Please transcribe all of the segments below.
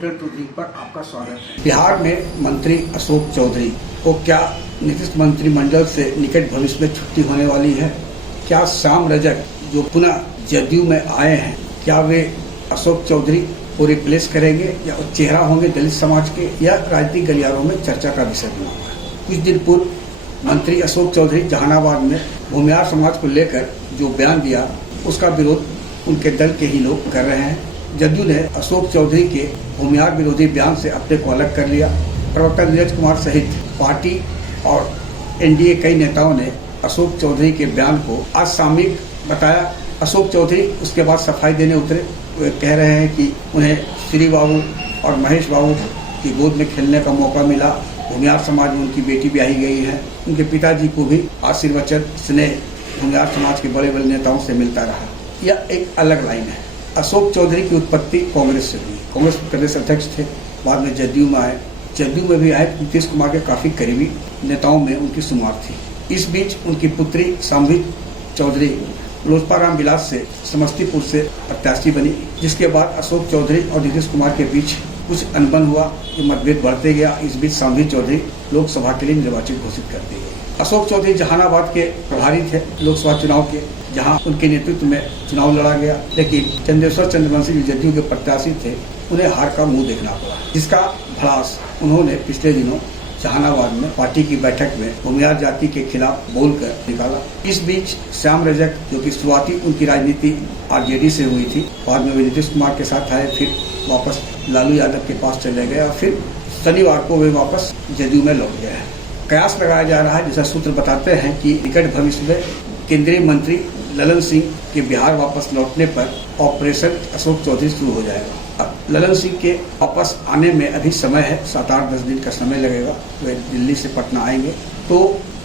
Hotel tourism पर आपका स्वागत है। बिहार में मंत्री अशोक चौधरी को क्या नीतीश मंत्रिमंडल से निकट भविष्य में छुट्टी होने वाली है? क्या श्याम रजक जो पुनः जदयू में आए हैं, क्या वे अशोक चौधरी को रिप्लेस करेंगे या चेहरा होंगे दलित समाज के, या राजनीतिक गलियारों में चर्चा का विषय बना हुआ है। कुछ दिन पूर्व मंत्री अशोक चौधरी जहानाबाद में भूमिहार समाज को लेकर जो बयान दिया, उसका विरोध उनके दल के ही लोग कर रहे हैं। जदयू ने अशोक चौधरी के भूमिहार विरोधी बयान से अपने को अलग कर लिया। प्रवक्ता नीरज कुमार सहित पार्टी और एनडीए कई नेताओं ने अशोक चौधरी के बयान को असामयिक बताया। अशोक चौधरी उसके बाद सफाई देने उतरे। वे कह रहे हैं कि उन्हें श्री बाबू और महेश बाबू की गोद में खेलने का मौका मिला। भूमिहार समाज में उनकी बेटी ब्याही गई है। उनके पिताजी को भी आशीर्वचन स्नेह भूमिहार समाज के बड़े बड़े नेताओं से मिलता रहा। यह एक अलग लाइन है। अशोक चौधरी की उत्पत्ति कांग्रेस से हुई। कांग्रेस प्रदेश अध्यक्ष थे, बाद में जदयू में आए। जदयू में भी आए। नीतीश कुमार के काफी करीबी नेताओं में उनकी शुमार थी। इस बीच उनकी पुत्री शाम्भी चौधरी लोजपा राम विलास से समस्तीपुर से प्रत्याशी बनी, जिसके बाद अशोक चौधरी और नीतीश कुमार के बीच कुछ अनबन हुआ। ये मतभेद बढ़ते गया। इस बीच शाम्भी चौधरी लोकसभा के लिए निर्वाचित घोषित कर दी गई। अशोक चौधरी जहानाबाद के प्रभारी थे लोकसभा चुनाव के, जहां उनके नेतृत्व में चुनाव लड़ा गया, लेकिन चंदेश्वर चंद्रवंशी जो जदयू के प्रत्याशी थे, उन्हें हार का मुंह देखना पड़ा, जिसका भड़ास उन्होंने पिछले दिनों जहानाबाद में पार्टी की बैठक में भूमिहार जाति के खिलाफ बोलकर निकाला। इस बीच श्याम रजक, जो कि शुरुआती उनकी राजनीति आरजेडी से हुई थी, बाद में वे नीतीश कुमार के साथ आए, फिर वापस लालू यादव के पास चले गए और फिर शनिवार को वे वापस जदयू में लौट गए हैं। कयास लगाया जा रहा है, जैसा सूत्र बताते हैं कि निकट भविष्य में केंद्रीय मंत्री ललन सिंह के बिहार वापस लौटने पर ऑपरेशन अशोक चौधरी शुरू हो जाएगा। अब ललन सिंह के वापस आने में अभी समय है, 7-8-10 दिन का समय लगेगा। वे दिल्ली से पटना आएंगे, तो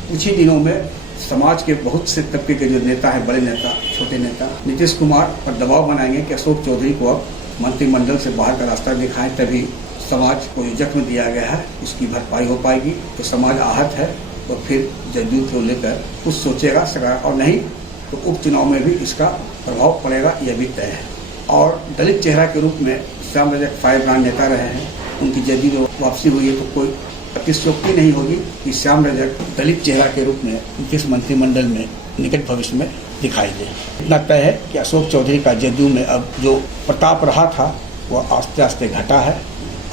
कुछ ही दिनों में समाज के बहुत से तबके के जो नेता हैं, बड़े नेता, छोटे नेता, नीतीश कुमार पर दबाव बनाएंगे कि अशोक चौधरी को अब मंत्रिमंडल से बाहर का रास्ता दिखाएं, तभी समाज को जो जख्म दिया गया है उसकी भरपाई हो पाएगी। तो समाज आहत है, तो फिर जदयू को लेकर कुछ सोचेगा सरकार, और नहीं तो उपचुनाव में भी इसका प्रभाव पड़ेगा, यह भी तय है। और दलित चेहरा के रूप में श्याम रजक फायरब्रांड नेता रहे हैं। उनकी जदयू में वापसी हुई है, तो कोई अतिशयोक्ति नहीं होगी कि श्याम रजक दलित चेहरा के रूप में नीतीश मंत्रिमंडल में निकट भविष्य में दिखाई दे। इतना तय है कि अशोक चौधरी का जदयू में अब जो प्रताप रहा था वह आस्ते आस्ते घटा है,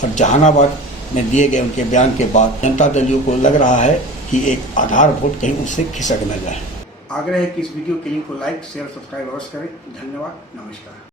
और जहानाबाद में दिए गए उनके बयान के बाद जनता दल को लग रहा है कि एक आधार वोट कहीं उससे खिसक न जाए। आग्रह है कि इस वीडियो के लिंक को लाइक, शेयर, सब्सक्राइब अवश्य करें। धन्यवाद, नमस्कार।